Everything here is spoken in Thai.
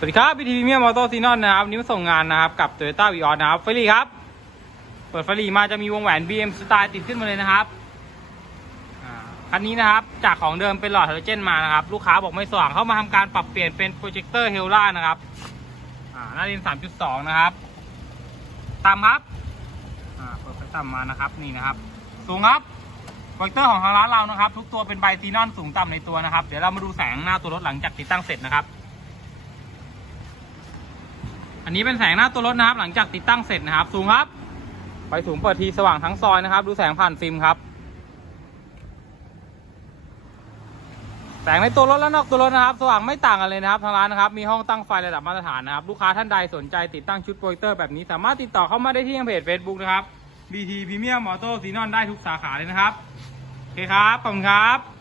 สวัสดีครับบีทีเมียมอเตอร์ซีนอนนะครับวันนี้มาส่งงานนะครับ กับ t o y ยต้าวีออนนะครับเฟรีครับ เปิดเฟรีมาจะมีวงแหวน BM สไตล์ติดขึ้นมาเลยนะครับอ่าคันนี้นะครับ จากของเดิมเป็นหลอดไฮโดรเจนมานะครับ ลูกค้าบอกไม่สว่างเข้ามาทำการปรับเปลี่ยนเป็นโปรเจคเตอร์เฮล่านะครับอ่าหน้าดิน 3.2 นะครับตามครับอ่าเปิดไฟต่ำมานะครับนี่นะครับ สูงครับโปรเจคเตอร์ของทางร้านเรานะครับ ทุกตัวเป็นไบซีนอนสูงต่ำในตัวนะครับ เดี๋ยวเรามาดูแสงหน้าตัวรถหลังจากติดตั้งเสร็จนะครับ อันนี้เป็นแสงหน้าตัวรถนะครับ หลังจากติดตั้งเสร็จนะครับ สูงครับไฟสูงเปิดทีสว่างทั้งซอยนะครับ ดูแสงผ่านฟิล์มครับ แสงในตัวรถและนอกตัวรถนะครับ สว่างไม่ต่างกันเลยนะครับทางร้านนะครับ มีห้องตั้งไฟระดับมาตรฐานนะครับ ลูกค้าท่านใดสนใจติดตั้งชุดโปรเจคเตอร์แบบนี้สามารถติดต่อเข้ามาได้ที่ทางเพจ Facebook นะครับ BT Premium Auto Xenon ได้ทุกสาขาเลยนะครับโอเคครับขอบคุณครับ